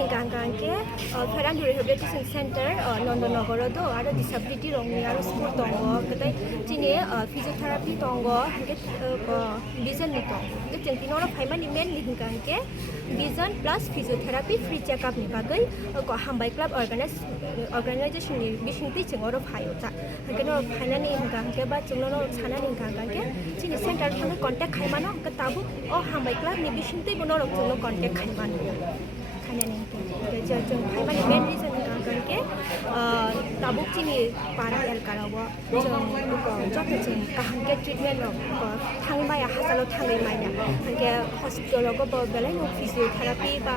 hingangangke Pharan Rehabilitation Center Nondonogorodo aro disability rongni aro sport tongo ketai chini physiotherapy tongo hingke vision ni tongo ke chengtinoro phaimani mainly hingangke vision plus physiotherapy free check up ni bagai ko hambai club organization ni bisingti chengoro phayo ta hingke no phainani hingangke ba chengno sanani hingangke chini center thang contact khaimano ke tabu o hambai club ni bisingti bono chengno contact khaimano jeng phaimani main reason hingangke tabuk chini para el karawa jeng joto jeng kahangke treatment ro thangmaya hasalo thangai maina hangke hospital ro bo belai no physiotherapy ba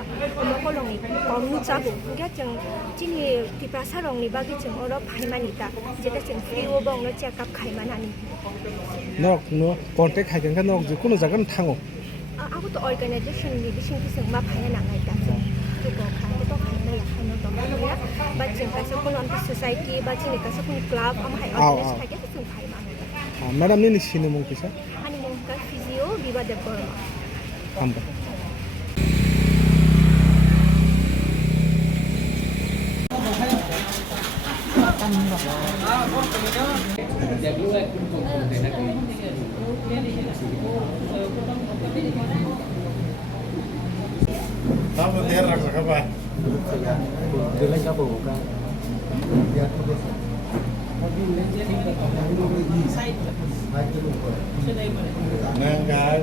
mokolongi komnu chabu hingke jeng chini tipasa rongni bagi jeng oro phaimani ta jeta jeng free o bong no check up khaimanani nok no contact khaikan ka nok je kuno jagan thango abu to organization ni bising bising ma phaina ngai ta ko khai to phaina ya khano to ma ya ba jeng ka sa kun on society ba jeng ka sa kun club am hai organize khai ke sung khai ma madam ni sine mong kisa ani mong ka physio biba de borma amba Kamu dia rasa apa? Dia lagi apa bukan? Nenggal.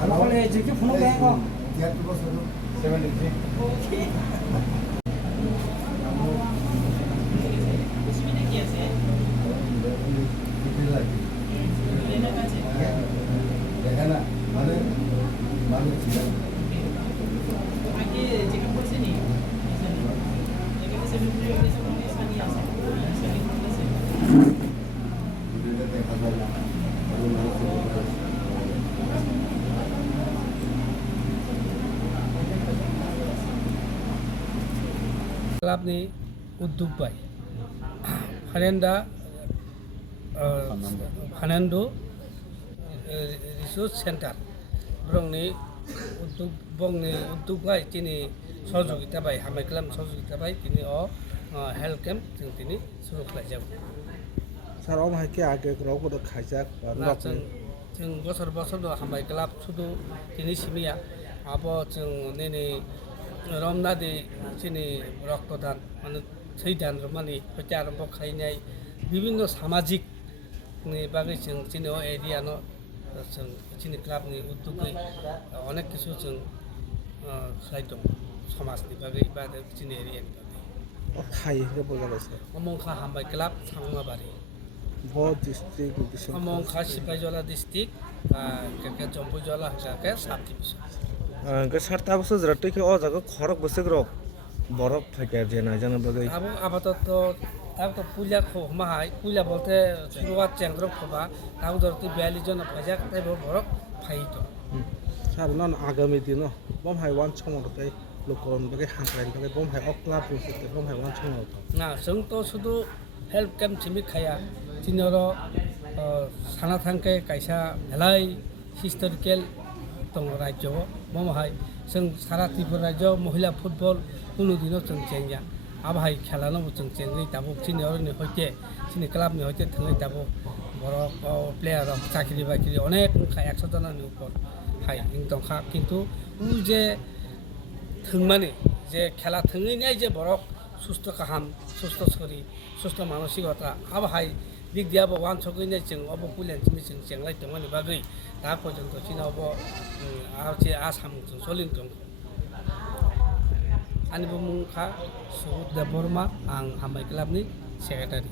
Kalau boleh jadi phone ke kok? 73. Club ni uddug bai Fernando Resource Center brong ni uddug bai tini sojogita bai hamai club sojogita bai tini o health camp jeng tini suru khlaijago sar om hai ke age grau ko khaijak na jeng bosor do hamai club sudu tini simia abo jeng nini Romnadi chini রক্তদান মানে সেই দান মানে হচ্ছে আরম্ভ খাই নাই বিভিন্ন সামাজিক বাকি जों চিনি এরিয়ানো जों চিনি ক্লাবনি উদ্যোগে অনেক কিছু जों খাই দं সমাজনি বাকি বা চিনি এরিয়ানি বাকি খাই হে বজালাছে অমংখা হামবাই ক্লাব সাংমাবাড়ি ভ ডিস্ট্রিক্ট বিশং অমংখা সিপাইজলা ডিস্ট্রিক্ট কেকে জম্পুজলা হাকে sub division ke sarta boso jratoi ke o jaga khorok bosek rok borok থাকে যে না জানা বাগৈ আবো আপাতত তাও পুইলা খোমা হাই পুইলা বলতে শুরুয়াত চেংদ্র খোবা তাও ধরতে 42 জন ফাজাক তাই বরক ফাইতো সার নন আগামী দিন বম হাই ওয়ান সমরতে লোকরন বাগৈ হাংক্রাইন বাগৈ বম হাই অকলা প্রসেতে বম হাই ওয়ান সমরত না जों তো শুধু হেল্প ক্যাম্প চিমি খায়া চিনর সানা থাংকে কাইসা হেলাই হিস্টোরিক্যাল दं राज्य बमहाय जों सारा त्रिपुरा राज्य महिला फुटबल कुनु दिनो जों चेंजा आबहाय खेलानो जों चेंगै दाबो चिनियरनि हयते चिनि क्लाबनि हयते थंगै दाबो बर प्लेयार चाकरि बाकरि अनेक 100 जनानि उपर हाय दंखा किन्तु उ जे थंमाने जे खेला थंगैनाय जे बरक सुस्थ काहाम सुस्थ शरीर सुस्थ मानसिकता आबहाय बिग्याबो वान सगैनाय जों अब पुलेन जों चेंलाय दंमानि बागै दा पर्यन्त चिनावबो आसाम जों सलिन दं आंनिबो मुंखा सुबुद बर्मा आं हामबाय क्लाबनि सेक्रेटारि